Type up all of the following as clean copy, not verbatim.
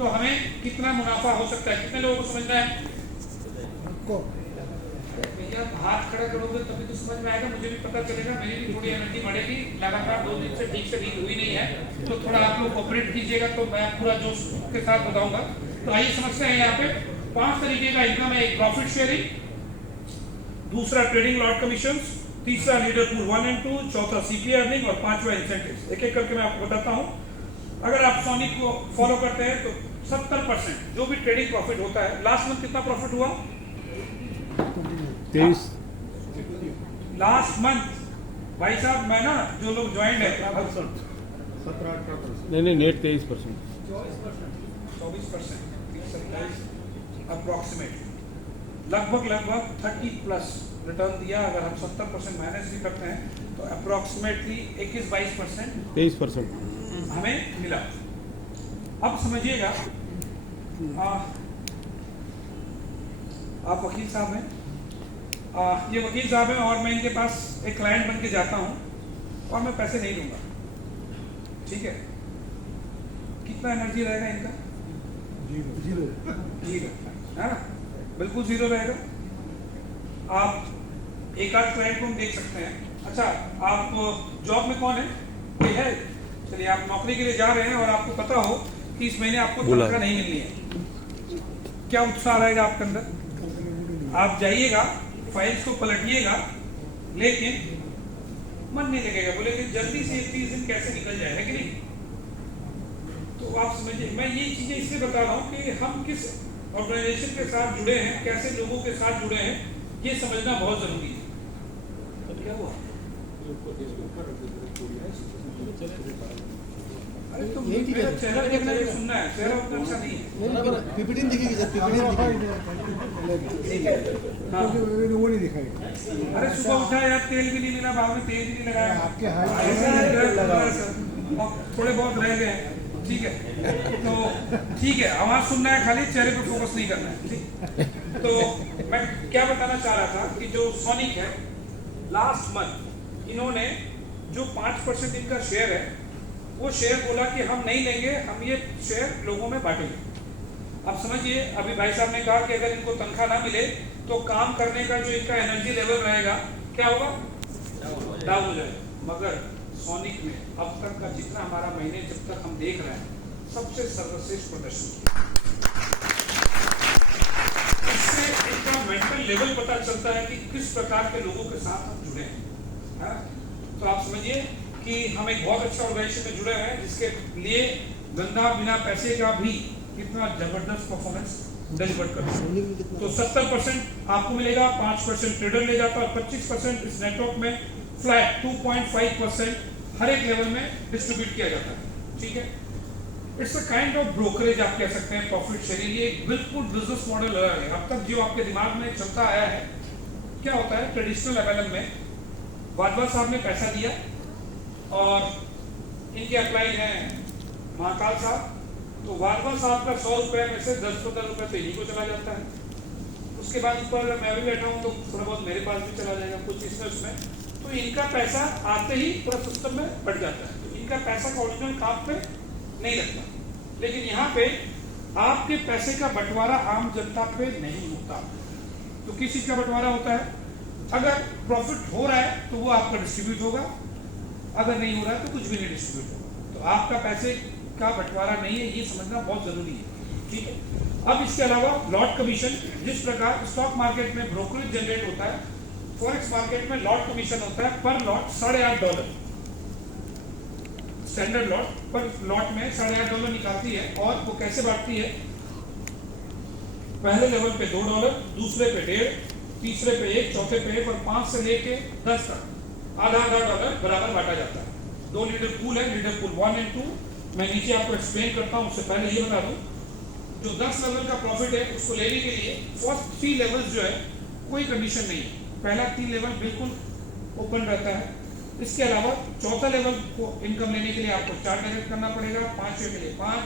तो हमें कितना मुनाफा हो सकता है, कितने लोगों को समझना है? भैया हाथ खड़ा करोगे तभी तो समझ में आएगा, मुझे भी पता चलेगा, मेरी भी थोड़ी एनर्जी बढ़ेगी। लगातार 2 दिन से ठीक से नींद हुई नहीं है, तो थोड़ा आप लोग कोऑपरेट कीजिएगा तो मैं पूरा जोश के साथ बताऊंगा। तो आइए समझते हैं। यहाँ पे 5 तरीके का इनकम है। एक प्रॉफिट शेयरिंग, दूसरा ट्रेडिंग लॉट कमीशन, तीसरा लीडर पूल 1 और 2, चौथा सीपी अर्निंग और पांचवा इंसेंटिव। एक एक करके मैं आपको बताता हूँ। अगर आप सोनिक को फॉलो करते हैं तो 70% जो भी ट्रेडिंग प्रॉफिट होता है, लास्ट मंथ कितना प्रॉफिट हुआ? 23 लास्ट मंथ भाई साहब, मैं ना जो लोग ज्वाइंट है 17-18%। नहीं नेट 23%। 24% अप्रोक्सीमेट लगभग 30+ रिटर्न दिया। अगर हम 70% माइनस भी करते हैं तो अप्रोक्सीमेटली 21-22% 23% हमें मिला। अब समझिएगा, आप वकील साहब हैं, ये वकील साहब हैं और मैं इनके पास एक क्लाइंट बन के जाता हूँ और मैं पैसे नहीं दूंगा, ठीक है? कितना एनर्जी रहेगा इनका? जीरो है ना, बिल्कुल जीरो रहेगा। आप एक आध क्लाइंट को हम देख सकते हैं। अच्छा, आप जॉब में कौन है? कोई है? चलिए, आप नौकरी के लिए जा रहे हैं और आपको पता हो कि इस महीने आपको तनख्वाह नहीं मिलनी है, क्या उत्साह रहेगा आपके अंदर? आप जाइएगा, फाइल्स को पलटिएगा, लेकिन मन नहीं लगेगा, बोलेंगे जल्दी से 30 दिन कैसे निकल जाए, है कि नहीं? तो आप समझिए, मैं ये चीजें इसलिए बता रहा हूँ कि हम किस ऑर्गेनाइजेशन के साथ जुड़े हैं, कैसे लोगों के साथ जुड़े हैं, ये समझना बहुत जरूरी है। तो क्या हुआ? अरे तो मेरा चेहरा देखना है, सुनना है, चेहरा उतना अच्छा नहीं है। पीपीटी दिखेगी सर, पीपीटी ठीक है, हाँ। वो नहीं दिखाएगा। अरे सुबह उठा यार, तेल भी नहीं मिला, बाद में तेल भी नहीं लगाया, आपके थोड़े बहुत रह गए, ठीक है? तो ठीक है, आवाज सुनना है, खाली चेहरे पर फोकस नहीं करना है, ठीक? तो मैं क्या बताना चाह रहा था कि जो सोनिक है, लास्ट मंथ इन्होंने जो 5% इनका शेयर है, वो शेयर बोला कि हम नहीं लेंगे, हम ये शेयर लोगों में बांटेंगे। अब समझिए, अभी भाई साहब ने कहा कि अगर इनको तनख्वाह ना मिले तो काम करने का जो इनका एनर्जी लेवल रहेगा, क्या होगा? डाउन हो जाएगा। मगर सोनिक में अब तक का जितना हमारा महीने जब तक हम देख रहे हैं, सबसे सर्वश्रेष्ठ प्रदर्शन किया। इससे इनका मेंटल लेवल पता चलता है कि किस प्रकार के लोगों के साथ हम जुड़े हैं। तो आप समझिए कि हम एक बहुत अच्छा ऑर्गेनाइजेशन में जुड़े हैं, जिसके लिए गंदा बिना पैसे का भी कितना जबरदस्त परफॉर्मेंस डिलीवर करते हैं। तो 70% आपको मिलेगा, 5% ट्रेडर ले जाता है, 25% इस नेटवर्क में फ्लैट 2.5% हर एक लेवल में डिस्ट्रीब्यूट किया जाता है, ठीक है? It's a kind of brokerage आप कह सकते हैं, प्रॉफिट शेयरिंग। ये बिल्कुल बिजनेस मॉडल अलग है। अब तक जो आपके दिमाग में चलता आया है, क्या होता है ट्रेडिशनल एमएलएम में, वाधवा साहब ने पैसा दिया और इनके अप्लाई हैं महाकाल साहब, तो वाधवा साहब का 100 रुपए में से 10-15 रुपए तो इन्हीं को चला जाता है। उसके बाद ऊपर मैं भी बैठा हूँ तो थोड़ा बहुत मेरे पास भी चला जाएगा कुछ बिजनेस में, तो इनका पैसा आते ही पूरा सिस्टम में बढ़ जाता है। तो इनका पैसा का ओरिजिनल काम पे नहीं लगता। लेकिन यहाँ पे आपके पैसे का बंटवारा आम जनता पे नहीं होता। तो किस चीज का बंटवारा होता है? अगर प्रॉफिट हो रहा है तो वो आपका डिस्ट्रीब्यूट होगा, अगर नहीं हो रहा है तो कुछ भी नहीं डिस्ट्रीब्यूट होगा। तो आपका पैसे का बंटवारा नहीं है, ये समझना बहुत जरूरी है, ठीक है? अब इसके अलावा लॉट कमीशन, जिस प्रकार स्टॉक मार्केट में ब्रोकरेज जनरेट होता है, फॉरेक्स मार्केट में लॉट कमीशन होता है पर लॉट $8.5। स्टैंडर्ड लॉट पर लॉट में $8.5 निकालती है और वो कैसे बांटती है? पहले लेवल पे $2, दूसरे पे 1.5, तीसरे पे 1, चौथे पे 1 और 5 से लेके 10 तक आधा $1 बराबर बांटा जाता है। 2 लीडर पूल है, लीडर पूल 1 और 2। मैं नीचे आपको एक्सप्लेन करता हूँ, उससे पहले ये बता दूं, जो 10 लेवल का प्रॉफिट है उसको लेने के लिए फर्स्ट 3 लेवल्स जो है कोई कंडीशन नहीं है। पहला 3 लेवल बिल्कुल ओपन रहता है। इसके अलावा चौथा लेवल को इनकम लेने के लिए आपको 4 डायरेक्ट करना पड़ेगा, 5वें के लिए 5,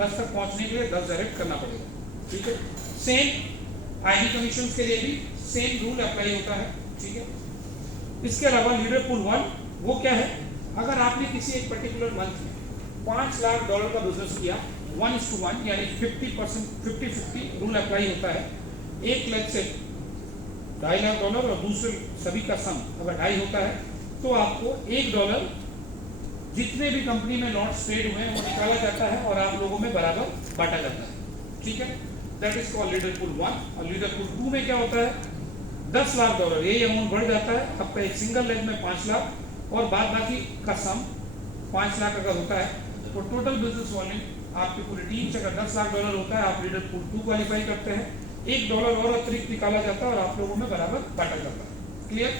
10 तक पहुंचने के लिए 10 डायरेक्ट करना पड़ेगा, ठीक है? सेम आईडी कमीशन के लिए भी सेम रूल अप्लाई होता है, ठीक है? इसके अलावा लीडर पूल 1 वो क्या है? अगर आपने किसी एक पर्टिकुलर मंथ में $5 लाख का बिजनेस किया 1:1 यानी 50% 50-50 रूल अप्लाई होता है। एक लेग से $2.5 लाख और दूसरे सभी का सम अगर 2.5 होता है तो आपको $1 जितने भी कंपनी में नोट्स ट्रेड हुए हैं वो निकाला जाता है और आप लोगों में बराबर बांटा जाता है। ठीक है, that is called leader pool 1। और लीडर पूल 2 में क्या होता है, $10 लाख, यही अमाउंट बढ़ जाता है। आपका एक सिंगल लेग में 5 लाख और बाद बाकी का सम 5 लाख अगर होता है तो टोटल बिजनेस वॉल्यूम आपकी पूरी टीम से अगर $10 लाख होता है, आप लीडर पूल 2 क्वालिफाई करते हैं। $1 और अतिरिक्त निकाला जाता है और आप लोगों में बराबर बांटा जाता है। क्लियर?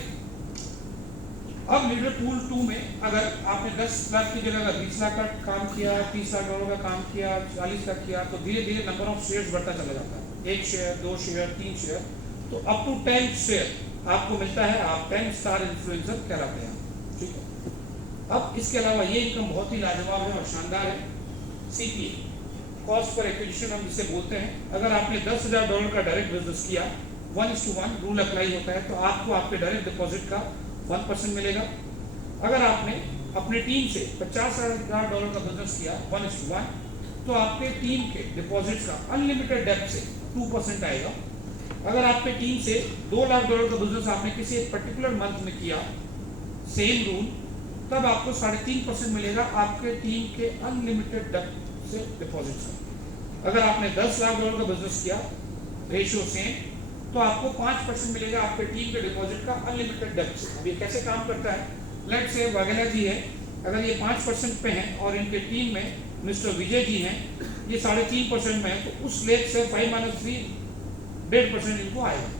अब लीडर पूल 2 में अगर आपने 10 लाख की जगह अगर 20 लाख का काम किया, $30 लाख का काम किया, 40 लाख किया, तो धीरे धीरे नंबर ऑफ शेयर्स बढ़ता चला जाता है। 1 शेयर, 2 शेयर, 3 शेयर, तो अप टू 10 शेयर आपको मिलता है। आप 10 स्टार इन्फ्लुएंसर कहलाते हैं। ठीक है, अब इसके अलावा ये इनकम बहुत ही लाजवाब है और शानदार है। CPA, कॉस्ट पर एक्विजिशन हम जिसे बोलते हैं। अगर आपने $10,000 का डायरेक्ट बिजनेस किया, 1:1 रूल अप्लाई होता है, तो आपको आपके डायरेक्ट डिपॉजिट का 1% मिलेगा। अगर आपने अपनी टीम से $50,000 का बिजनेस किया 1:1, तो आपके टीम के डिपॉजिट का अनलिमिटेड डेप्थ से 2% आएगा। अगर आपके टीम से $2 लाख का बिजनेस आपने किसी एक पर्टिकुलर मंथ में किया, सेम रूल, तब आपको 3.5% मिलेगा आपके टीम के अनलिमिटेड डेप्थ से डिपॉजिट का। अगर आपने $10 लाख का बिजनेस किया, रेशियो सेम, तो आपको 5% मिलेगा आपके टीम के डिपॉजिट का अनलिमिटेड डेप्थ से। अब ये कैसे काम करता है, लेट्स से वाघेला जी है, अगर ये 5% पे हैं और इनके टीम में मिस्टर विजय जी हैं, ये 3.5% में है, तो उस लेग से 5 - 3 1.5% इनको आएगा।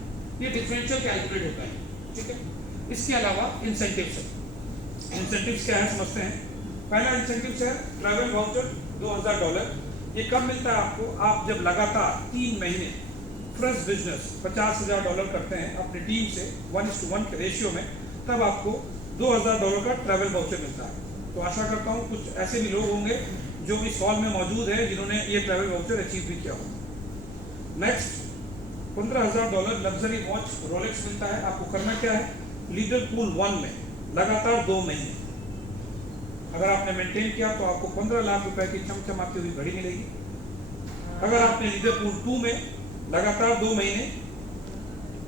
ये डिफरेंशियल कैलकुलेट होता है। ठीक है, इसके अलावा इंसेंटिव्स है। इंसेंटिव्स क्या है समझते हैं। पहला इंसेंटिव्स है ट्रैवल वाउचर $2,000। ये कब मिलता है आपको, आप जब लगातार 3 महीने फ्रेश बिजनेस $50,000 करते हैं अपनी टीम से 1:1 के रेशियो में, तब आपको $2,000 का ट्रैवल वाउचर मिलता है। तो आशा करता हूँ कुछ ऐसे भी लोग होंगे जो इस हॉल में मौजूद है जिन्होंने ये ट्रैवल वाउचर अचीव भी किया हो। नेक्स्ट, $15,000 लग्जरी वॉच रोलेक्स मिलता है। आपको करना क्या है, लीडर पूल 1 में लगातार 2 महीने अगर आपने मेंटेन किया तो आपको $15 लाख की चमचमाती हुई घड़ी मिलेगी। अगर आपने लीडर पूल 2 में लगातार 2 महीने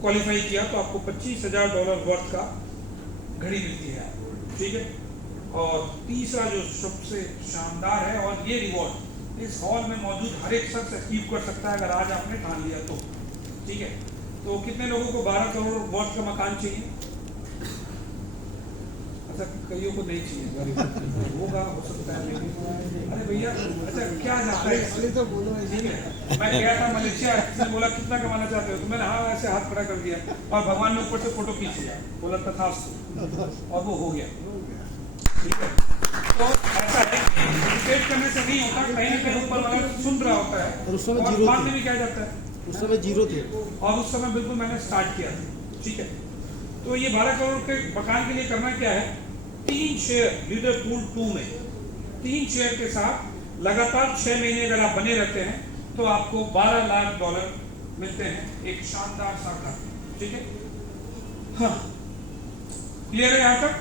क्वालिफाई किया तो आपको $25,000 वर्थ का घड़ी मिलती है। ठीक है, और तीसरा जो सबसे शानदार है, और ये रिवॉर्ड इस हॉल में मौजूद हर एक शख्स अचीव कर सकता है अगर आज आपने ठान लिया तो। ठीक है, तो कितने लोगों को 12 करोड़ वर्थ का मकान चाहिए? अच्छा, कईयों को नहीं चाहिए, होगा, हो सकता है, लेकिन अरे भैया, अच्छा क्या जाता है इसलिए तो बोलो। ठीक है, मैं गया था मलेशिया, किसने बोला कितना कमाना चाहते हो, तो मैंने हाँ ऐसे हाथ खड़ा कर दिया और भगवान ने ऊपर से फोटो खींच लिया, बोला तथास्तु, और वो हो गया। ठीक है, तो ऐसा है कि मेडिटेट करने से नहीं होता, कहीं ना कहीं ऊपर वाला सुन रहा होता है, और उस समय और जीरो बाद थे। में भी क्या जाता है, उस समय 0 थे और उस समय बिल्कुल मैंने स्टार्ट किया था। ठीक है, तो ये 12 करोड़ के मकान के लिए करना क्या है, 3 शेयर लीडर पूल 2 में 3 शेयर के साथ लगातार 6 महीने अगर आप बने रहते हैं तो आपको $12 लाख मिलते हैं। एक शानदार सा घर। ठीक है, हाँ, क्लियर है यहाँ तक?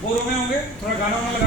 बोर हो गए होंगे, थोड़ा गाना वाना लगा